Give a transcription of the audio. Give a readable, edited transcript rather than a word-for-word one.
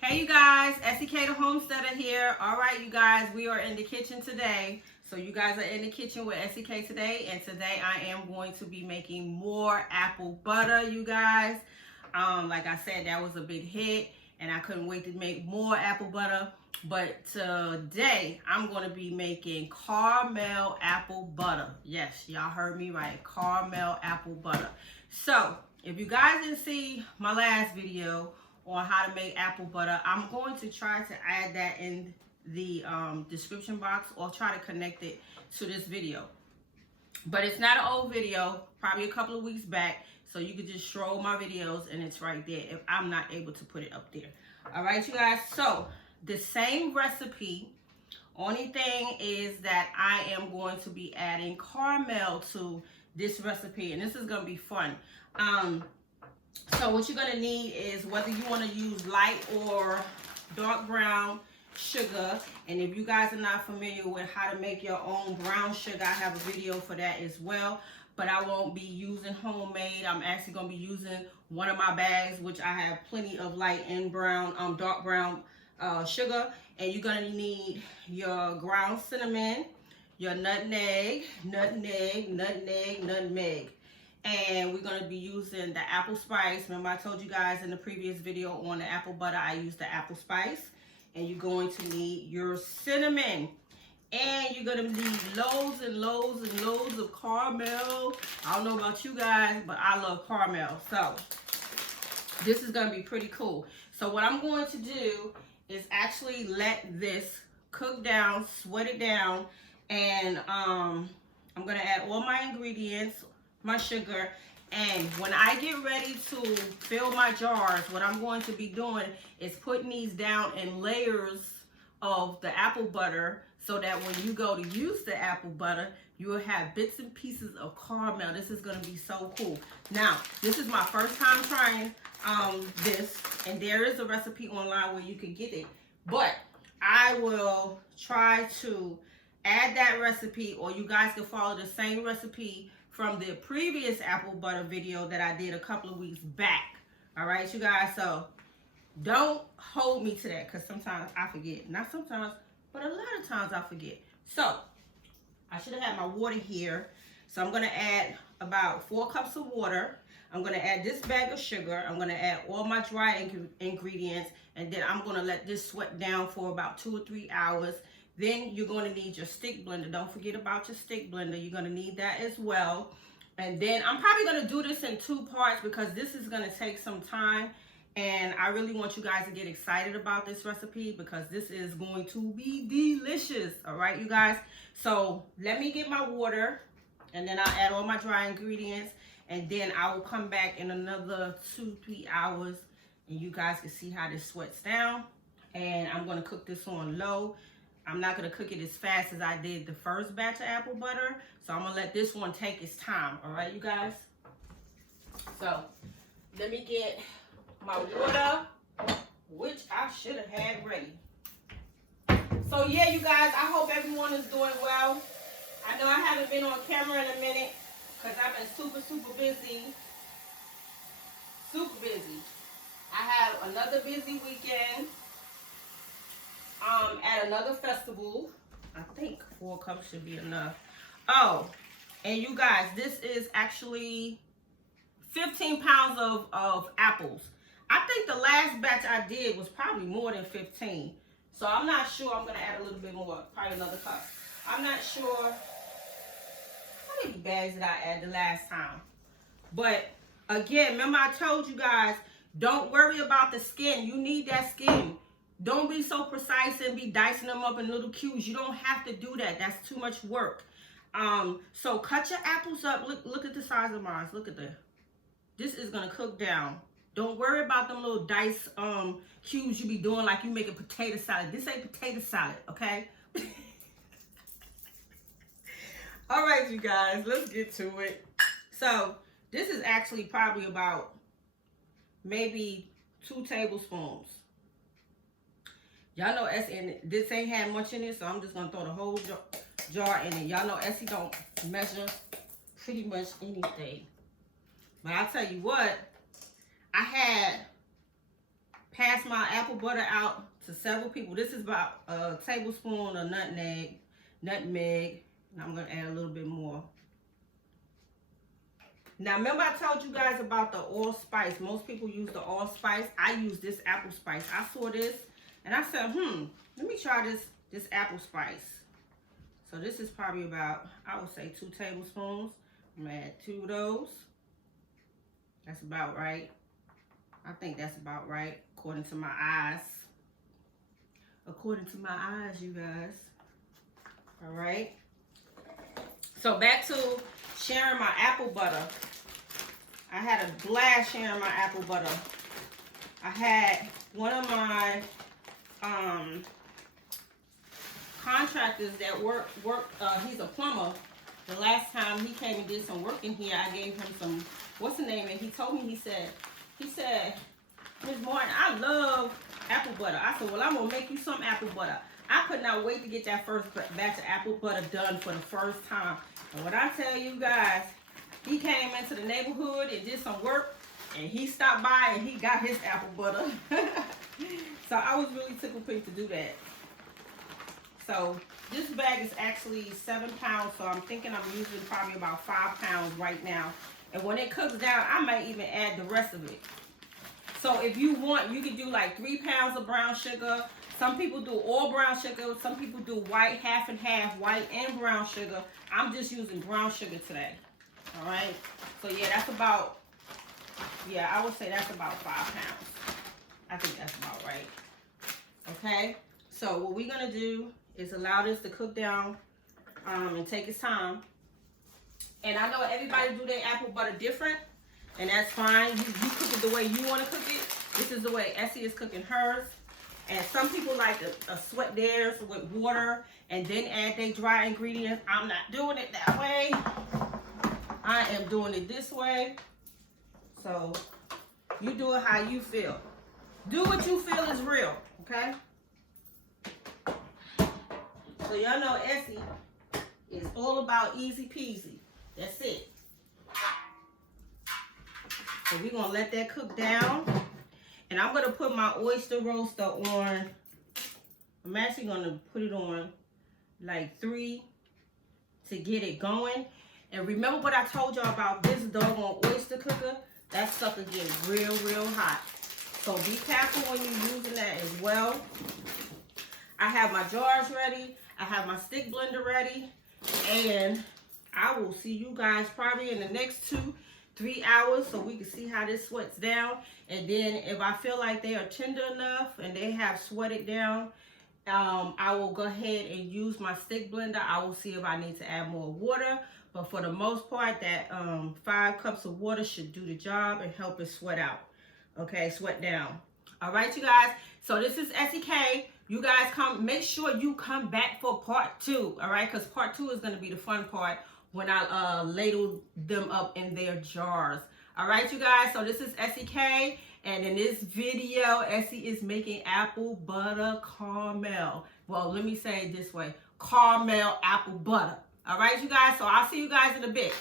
Hey you guys, SEK the Homesteader here. Alright you guys, we are in the kitchen today. So you guys are in the kitchen with SEK today, and today I am going to be making more apple butter, you guys. Like I said, that was a big hit and I couldn't wait to make more apple butter. But today I'm going to be making caramel apple butter. Yes, y'all heard me right, caramel apple butter. So if you guys didn't see my last video on how to make apple butter, I'm going to try to add that in the description box or try to connect it to this video. But it's not an old video, probably a couple of weeks back, so you could just scroll my videos and it's right there if I'm not able to put it up there. All right, you guys, so the same recipe, only thing is that I am going to be adding caramel to this recipe, and this is going to be fun. So what you're going to need is, whether you want to use light or dark brown sugar, and if you guys are not familiar with how to make your own brown sugar, I have a video for that as well. But I won't be using homemade. I'm actually going to be using one of my bags, which I have plenty of light and brown, dark brown sugar. And you're going to need your ground cinnamon, your nutmeg. And we're going to be using the apple spice. Remember I told you guys in the previous video on the apple butter, I used the apple spice. And you're going to need your cinnamon. And you're going to need loads and loads and loads of caramel. I don't know about you guys, but I love caramel. So this is going to be pretty cool. So what I'm going to do is actually let this cook down, sweat it down. And I'm going to add all my ingredients, my sugar. And when I get ready to fill my jars, what I'm going to be doing is putting these down in layers of the apple butter, so that when you go to use the apple butter, you will have bits and pieces of caramel. This is going to be so cool. Now, this is my first time trying this, and there is a recipe online where you can get it. But I will try to add that recipe, or you guys can follow the same recipe from the previous apple butter video that I did a couple of weeks back. All right, you guys, so don't hold me to that, because sometimes I forget. Not sometimes, but a lot of times I forget. So I should have had my water here. So I'm going to add about 4 cups of water. I'm going to add this bag of sugar. I'm going to add all my dry ingredients, and then I'm going to let this sweat down for about 2 or 3 hours. Then you're going to need your stick blender. Don't forget about your stick blender. You're going to need that as well. And then I'm probably going to do this in 2 parts, because this is going to take some time. And I really want you guys to get excited about this recipe, because this is going to be delicious. All right, you guys. So let me get my water, and then I'll add all my dry ingredients. And then I will come back in another 2-3 hours, and you guys can see how this sweats down. And I'm going to cook this on low. I'm not going to cook it as fast as I did the first batch of apple butter. So I'm going to let this one take its time. All right, you guys. So let me get my water, which I should have had ready. So yeah, you guys, I hope everyone is doing well. I know I haven't been on camera in a minute, because I've been super busy. Super busy. I have another busy weekend at another festival. I think 4 cups should be enough. Oh, and you guys, this is actually 15 pounds of apples. I think the last batch I did was probably more than 15. So I'm not sure. I'm going to add a little bit more, probably another cup. I'm not sure how many bags did I add the last time. But again, remember I told you guys, don't worry about the skin. You need that skin. Don't be so precise and be dicing them up in little cubes. You don't have to do that. That's too much work. So cut your apples up. Look at the size of mine. Look at that. This is going to cook down. Don't worry about them little dice cubes you be doing like you making potato salad. This ain't potato salad, okay? All right, you guys, let's get to it. So this is actually probably about maybe 2 tablespoons. Y'all know Essie, this ain't had much in it, so I'm just going to throw the whole jar in it. Y'all know Essie don't measure pretty much anything. But I'll tell you what, I had passed my apple butter out to several people. This is about a tablespoon of nutmeg, and I'm gonna add a little bit more. Now, remember I told you guys about the allspice. Most people use the allspice. I use this apple spice. I saw this, and I said, let me try this apple spice. So this is probably about, I would say 2 tablespoons. I'm gonna add 2 of those. That's about right. I think that's about right, according to my eyes. According to my eyes, you guys. All right. So back to sharing my apple butter. I had a blast sharing my apple butter. I had one of my contractors that work. He's a plumber. The last time he came and did some work in here, I gave him some, what's the name? And he told me, he said, Ms. Martin, I love apple butter. I said, well, I'm gonna make you some apple butter. I could not wait to get that first batch of apple butter done for the first time. And when I tell you guys, he came into the neighborhood and did some work, and he stopped by and he got his apple butter. So I was really tickled pink to do that. So this bag is actually 7 pounds, so I'm thinking I'm using probably about 5 pounds right now. And when it cooks down, I might even add the rest of it. So if you want, you can do like 3 pounds of brown sugar. Some people do all brown sugar. Some people do white, half and half, white and brown sugar. I'm just using brown sugar today. All right. So yeah, that's about, yeah, I would say that's about 5 pounds. I think that's about right. Okay. So what we're going to do is allow this to cook down and take its time. And I know everybody do their apple butter different, and that's fine. You cook it the way you want to cook it. This is the way Essie is cooking hers. And some people like to sweat theirs with water and then add their dry ingredients. I'm not doing it that way. I am doing it this way. So you do it how you feel. Do what you feel is real, okay? So y'all know Essie is all about easy peasy. That's it. So we're going to let that cook down. And I'm going to put my oyster roaster on. I'm actually going to put it on like 3 to get it going. And remember what I told y'all about this doggone oyster cooker? That sucker gets real, real hot. So be careful when you're using that as well. I have my jars ready. I have my stick blender ready. And I will see you guys probably in the next 2-3 hours so we can see how this sweats down. And then if I feel like they are tender enough and they have sweated down, I will go ahead and use my stick blender. I will see if I need to add more water. But for the most part, that 5 cups of water should do the job and help it sweat out. Okay, sweat down. All right, you guys. So this is Essie K. You guys make sure you come back for part 2. All right, because part 2 is going to be the fun part when I ladle them up in their jars. All right, you guys. So this is Essie K. And in this video, Essie is making apple butter caramel. Well, let me say it this way. Caramel apple butter. All right, you guys. So I'll see you guys in a bit.